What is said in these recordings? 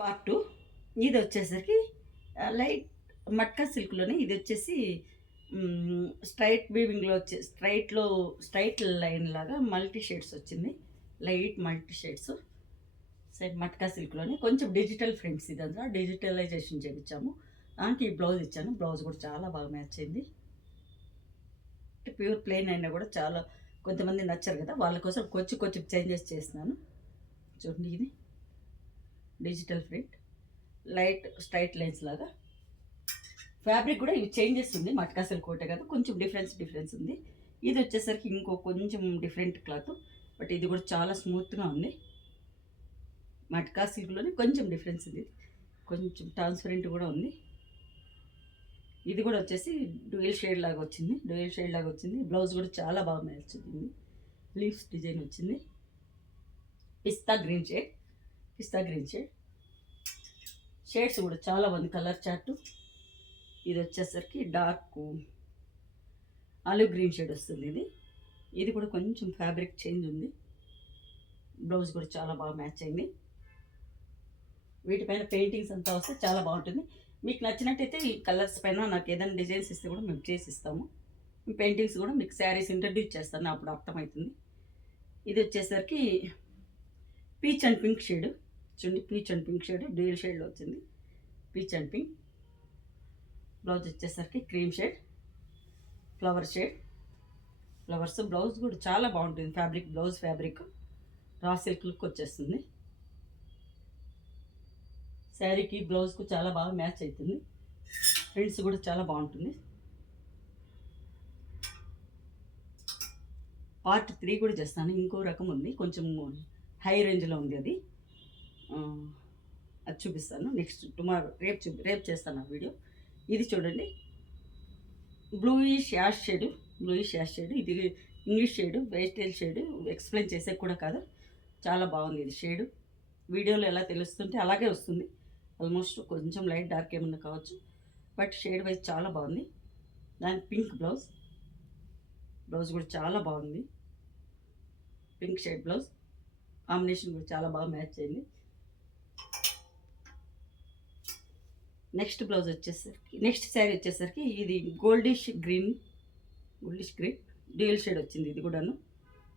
Part 2. ఇది వచ్చేసరికి light matka సిల్క్‌లోనే ఇది వచ్చేసి స్ట్రైట్ వీవింగ్‌లో స్ట్రైట్ లైన్ లాగా మల్టీ షేడ్స్ వచ్చింది. Light multi shades. Same matka సిల్క్‌లోనే కొంచెం డిజిటల్ ఫ్రెండ్స్ ఇదంతా డిజిటలైజేషన్ చేపించాము. దానికి ఈ బ్లౌజ్ ఇచ్చాను. బ్లౌజ్ కూడా చాలా బాగా మ్యాచ్ అయింది. ప్యూర్ ప్లెయిన్ అయినా కూడా చాలా కొంతమంది నచ్చరు కదా! వాళ్ళ కోసం కొంచెం కొంచెం చేంజెస్ చేసినాను. చూడండి ఇది digital print. Light straight lines లాగా ఫ్యాబ్రిక్ కూడా ఇవి చేంజెస్ ఉంది. మట్కా సిల్క్ కోటే కదా, కొంచెం డిఫరెన్స్ ఉంది. ఇది వచ్చేసరికి ఇంకో కొంచెం డిఫరెంట్ క్లాత్, బట్ ఇది కూడా చాలా స్మూత్గా ఉంది. మట్కా సిల్క్లోనే కొంచెం డిఫరెన్స్ ఉంది, కొంచెం ట్రాన్స్పరెంట్ కూడా ఉంది. ఇది కూడా వచ్చేసి డ్యూయల్ షేడ్ లాగా వచ్చింది. బ్లౌజ్ కూడా చాలా బాగా మ్యాచ్ వచ్చింది. లీవ్స్ డిజైన్ వచ్చింది. పిస్తా గ్రీన్ షేడ్. షేడ్స్ కూడా చాలా బాగుంది. Colour chart. ఇది వచ్చేసరికి డార్క్ ఆలివ్ గ్రీన్ షేడ్ వస్తుంది. ఇది కూడా కొంచెం ఫ్యాబ్రిక్ చేంజ్ ఉంది. బ్లౌజ్ కూడా చాలా బాగా మ్యాచ్ అయింది. వీటిపైన పెయింటింగ్స్ అంతా వస్తే చాలా బాగుంటుంది. మీకు నచ్చినట్టయితే ఈ కలర్స్ పైన నాకు ఏదైనా డిజైన్స్ ఇస్తే కూడా మేము చేసి ఇస్తాము. పెయింటింగ్స్ కూడా మీకు శారీస్ ఇంట్రడ్యూస్ చేస్తాను, అప్పుడు అర్థమవుతుంది. ఇది వచ్చేసరికి పీచ్ అండ్ పింక్ షేడ్. చూడండి, peach and pink shade dual షేడ్లో వచ్చింది. Peach and pink. బ్లౌజ్ వచ్చేసరికి క్రీమ్ షేడ్, ఫ్లవర్స్. బ్లౌజ్ కూడా చాలా బాగుంటుంది. Blouse fabric raw silk look వచ్చేస్తుంది. శారీకి బ్లౌజ్కు చాలా బాగా మ్యాచ్ అవుతుంది. ప్రింట్స్ కూడా చాలా బాగుంటుంది. పార్ట్ 3 కూడా చేస్తాను. ఇంకో రకం ఉంది, కొంచెం హై రేంజ్లో ఉంది. అది చూపిస్తాను నెక్స్ట్ టుమారో. రేపు చేస్తాను ఆ వీడియో. ఇది చూడండి, బ్లూయిష్ యాష్ షేడ్. ఇది English shade, wastage shade. Explain చేసే కూడా కాదు, చాలా బాగుంది ఇది షేడు. వీడియోలో ఎలా తెలుస్తుంటే అలాగే వస్తుంది. ఆల్మోస్ట్ కొంచెం లైట్ డార్క్ ఏమన్నా కావచ్చు, బట్ షేడ్ వైజ్ చాలా బాగుంది. దాని పింక్ బ్లౌజ్ కూడా చాలా బాగుంది. పింక్ షేడ్ బ్లౌజ్ కాంబినేషన్ కూడా చాలా బాగా మ్యాచ్ అయింది. నెక్స్ట్ శారీ వచ్చేసరికి ఇది గోల్డిష్ గ్రీన్ డ్యూయల్ షేడ్ వచ్చింది. ఇది కూడాను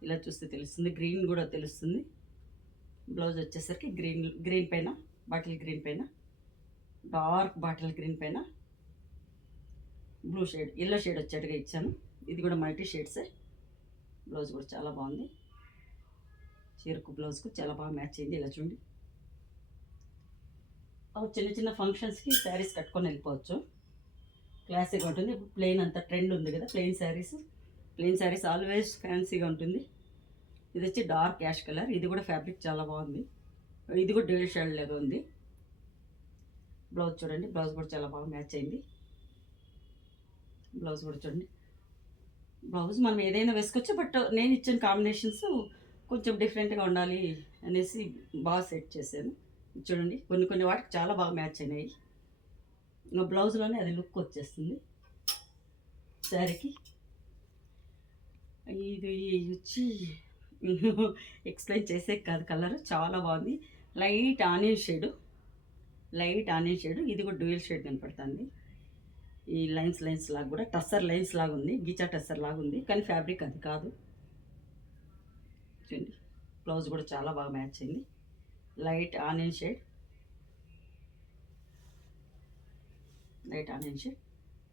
ఇలా చూస్తే తెలుస్తుంది, గ్రీన్ కూడా తెలుస్తుంది. బ్లౌజ్ వచ్చేసరికి గ్రీన్ పైన బాటిల్ గ్రీన్ పైన, డార్క్ బాటిల్ గ్రీన్ పైన ఎల్లో షేడ్ వచ్చేట్టుగా ఇచ్చాను. ఇది కూడా మల్టీ షేడ్సే. బ్లౌజ్ కూడా చాలా బాగుంది. చీరకు బ్లౌజ్కు చాలా బాగా మ్యాచ్ అయింది. ఇలా చూడండి, చిన్న చిన్న ఫంక్షన్స్కి శారీస్ కట్టుకొని వెళ్ళిపోవచ్చు. క్లాసీగా ఉంటుంది. ఇప్పుడు ప్లెయిన్ అంతా ట్రెండ్ ఉంది కదా, ప్లెయిన్ శారీస్ ఆల్వేస్ ఫ్యాన్సీగా ఉంటుంది. ఇది వచ్చి డార్క్ యాష్ కలర్. ఇది కూడా ఫ్యాబ్రిక్ చాలా బాగుంది. ఇది కూడా డ్యూయల్ షేడ్ లాగా ఉంది. బ్లౌజ్ చూడండి, బ్లౌజ్ కూడా చాలా బాగా మ్యాచ్ అయింది. బ్లౌజ్ కూడా చూడండి. బ్లౌజ్ మనం ఏదైనా వేసుకోవచ్చు, బట్ నేను ఇచ్చిన కాంబినేషన్స్ కొంచెం డిఫరెంట్గా ఉండాలి అనేసి బాగా సెట్ చేశాను. చూడండి, కొన్ని వాటికి చాలా బాగా మ్యాచ్ అయినాయి. ఇంకా బ్లౌజ్లోనే అది లుక్ వచ్చేస్తుంది శారీకి. ఇది వచ్చి ఎక్స్ప్లెయిన్ చేసే కాదు, కలర్ చాలా బాగుంది. Light onion shade. ఇది కూడా డ్యూయల్ షేడ్ కనపడుతుంది. ఈ లైన్స్ లాగా కూడా టస్సర్ లైన్స్ లాగా ఉంది, గీచా టస్సర్ లాగా ఉంది, కానీ ఫ్యాబ్రిక్ అది కాదు. చూడండి, బ్లౌజ్ కూడా చాలా బాగా మ్యాచ్ అయింది. Light onion shade.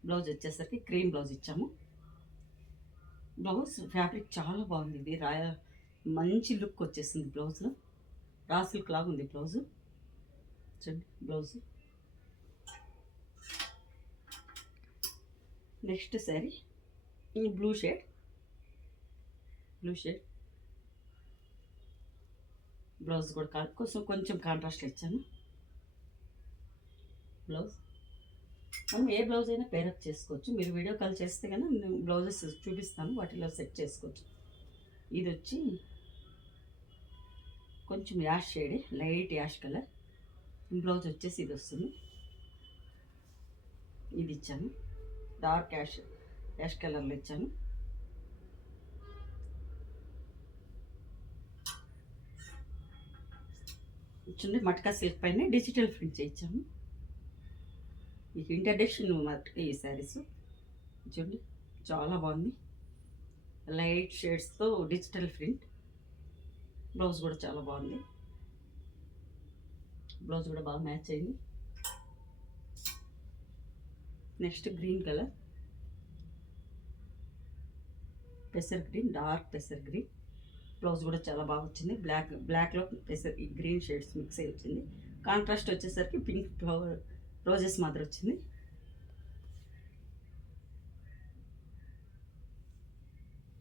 బ్లౌజ్ వచ్చేసరికి క్రీమ్ బ్లౌజ్ ఇచ్చాము. బ్లౌజ్ ఫ్యాబ్రిక్ చాలా బాగుంది. ఇది మంచి లుక్ వచ్చేసింది బ్లౌజ్లో. రా సిల్క్ లాగా ఉంది బ్లౌజు. చూడండి బ్లౌజ్. నెక్స్ట్ శారీ ఈ బ్లూ షేడ్. బ్లౌజ్ కూడా కొంచెం కాంట్రాస్ట్ ఇచ్చాను. బ్లౌజ్ మనం ఏ బ్లౌజ్ అయినా పేరప్ చేసుకోవచ్చు. మీరు వీడియో కాల్ చేస్తే కానీ నేను బ్లౌజెస్ చూపిస్తాను, వాటిలో సెట్ చేసుకోవచ్చు. ఇది వచ్చి కొంచెం యాష్ షేడే, లైట్ యాష్ కలర్. బ్లౌజ్ వచ్చేసి ఇది వస్తుంది. ఇది ఇచ్చాను, డార్క్ యాష్ కలర్లో ఇచ్చాను. చూడండి మట్కా సిల్క్ పైన డిజిటల్ ప్రింట్ చేయించాము. మీకు ఇంట్రడక్షన్ ఈ శారీస్ చూడండి చాలా బాగుంది. లైట్ షేడ్స్తో డిజిటల్ ప్రింట్. బ్లౌజ్ కూడా చాలా బాగుంది. బ్లౌజ్ కూడా బాగా మ్యాచ్ అయింది. నెక్స్ట్ గ్రీన్ కలర్, పెసర్ గ్రీన్, డార్క్ పెసర్ గ్రీన్. బ్లౌజ్ కూడా చాలా బాగా వచ్చింది. బ్లాక్లో పెసర్ గ్రీన్ షేడ్స్ మిక్స్ అయ్యి వచ్చింది. కాంట్రాస్ట్ వచ్చేసరికి పింక్ ఫ్లవర్ రోజెస్ మాత్రం వచ్చింది.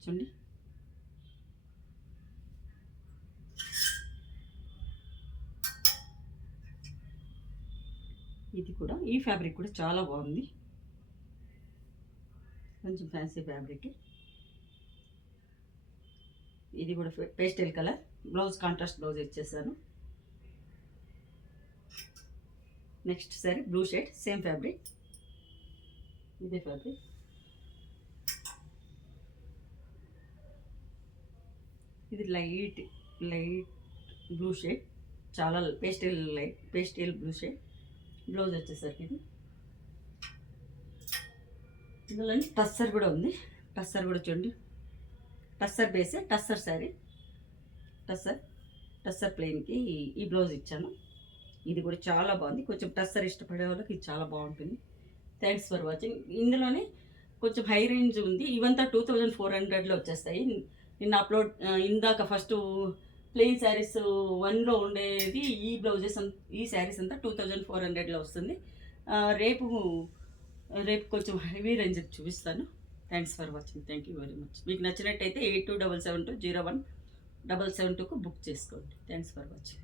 చూడండి ఇది కూడా, ఈ ఫ్యాబ్రిక్ కూడా చాలా బాగుంది. కొంచెం ఫ్యాన్సీ ఫ్యాబ్రిక్. ఇది కూడా pastel colour. Blouse contrast blouse ఇచ్చేసాను. Next sari blue shade, same fabric, ఇదే ఫ్యాబ్రిక్. ఇది లైట్ బ్లూ షేడ్, చాలా పేస్టల్ బ్లూ షేడ్. బ్లౌజ్ వచ్చేసరికి ఇది. ఇందులో టస్సర్ కూడా ఉంది. టస్సర్ కూడా చూడండి, టస్సర్ బేసే, టస్సర్ శారీ, టస్సర్ ప్లెయిన్కి ఈ బ్లౌజ్ ఇచ్చాను. ఇది కూడా చాలా బాగుంది. కొంచెం టస్సర్ ఇష్టపడే వాళ్ళకి ఇది చాలా బాగుంటుంది. Thanks for watching. ఇందులోనే కొంచెం హై రేంజ్ ఉంది. ఇవంతా 2400లో వచ్చేస్తాయి. నిన్న ఇందాక ఫస్ట్ ప్లెయిన్ శారీస్ 1లో ఉండేది. ఈ బ్లౌజెస్ ఈ శారీస్ అంతా 2400లో వస్తుంది. రేపు కొంచెం హెవీ రేంజ్ చూపిస్తాను. Thanks for watching. Thank you very much. మీకు నచ్చినట్టయితే 8277201772కు బుక్ చేసుకోండి. Thanks for watching.